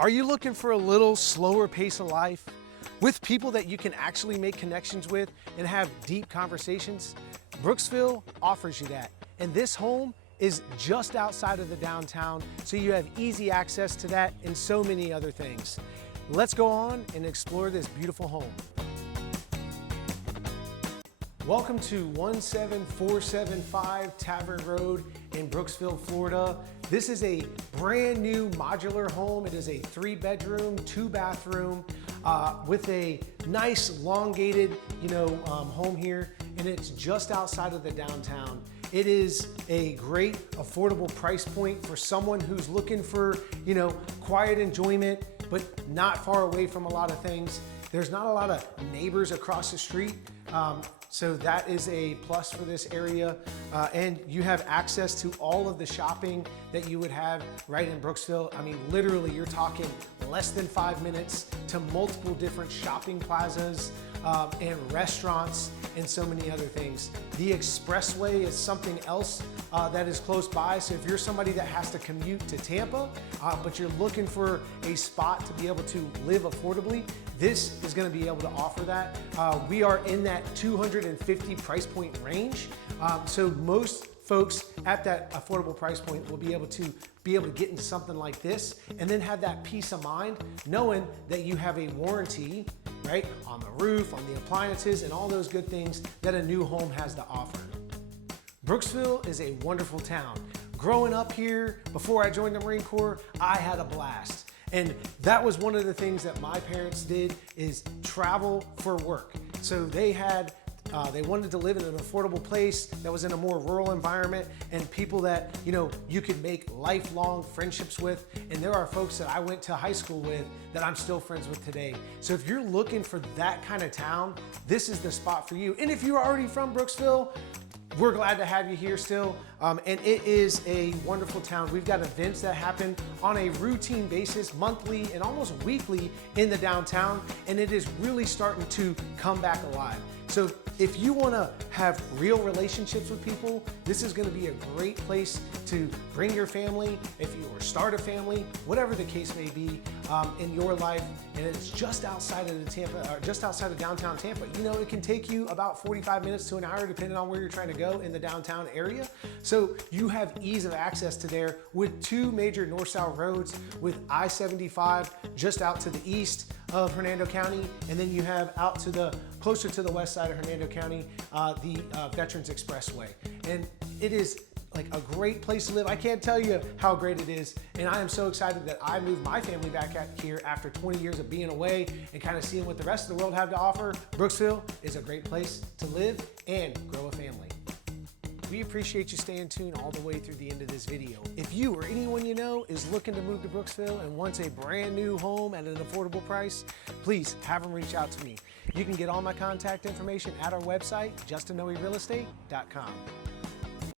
Are you looking for a little slower pace of life with people that you can actually make connections with and have deep conversations? Brooksville offers you that. And this home is just outside of the downtown, so you have easy access to that and so many other things. Let's go on and explore this beautiful home. Welcome to 17475 Tavern Road in Brooksville, Florida. This is a brand new modular home. It is a 3-bedroom, 2-bathroom with a nice elongated, home here, and it's just outside of the downtown. It is a great affordable price point for someone who's looking for, quiet enjoyment, but not far away from a lot of things. There's not a lot of neighbors across the street. So that is a plus for this area. And you have access to all of the shopping that you would have right in Brooksville. I mean, literally you're talking less than 5 minutes to multiple different shopping plazas and restaurants and so many other things. The expressway is something else that is close by. So if you're somebody that has to commute to Tampa, but you're looking for a spot to be able to live affordably, this is going to be able to offer that. We are in that 250 price point range. So most folks at that affordable price point will be able to get into something like this and then have that peace of mind knowing that you have a warranty, right, on the roof, on the appliances, and all those good things that a new home has to offer. Brooksville is a wonderful town. Growing up here, before I joined the Marine Corps, I had a blast. And that was one of the things that my parents did, is travel for work. So they wanted to live in an affordable place that was in a more rural environment and people that, you could make lifelong friendships with. And there are folks that I went to high school with that I'm still friends with today. So if you're looking for that kind of town, this is the spot for you. And if you're already from Brooksville, we're glad to have you here still, and it is a wonderful town. We've got events that happen on a routine basis, monthly and almost weekly in the downtown, and it is really starting to come back alive. So if you want to have real relationships with people, this is going to be a great place to bring your family, or start a family, whatever the case may be in your life. And it's just outside of just outside of downtown Tampa. It can take you about 45 minutes to an hour, depending on where you're trying to go in the downtown area. So you have ease of access to there with 2 major north-south roads, with I-75 just out to the east of Hernando County, and then you have out to closer to the west side of Hernando County, the Veterans Expressway. And it is like a great place to live. I can't tell you how great it is. And I am so excited that I moved my family back here after 20 years of being away and kind of seeing what the rest of the world have to offer. Brooksville is a great place to live and grow a family. We appreciate you staying tuned all the way through the end of this video. If you or anyone you know is looking to move to Brooksville and wants a brand new home at an affordable price, please have them reach out to me. You can get all my contact information at our website, justinnoerealestate.com.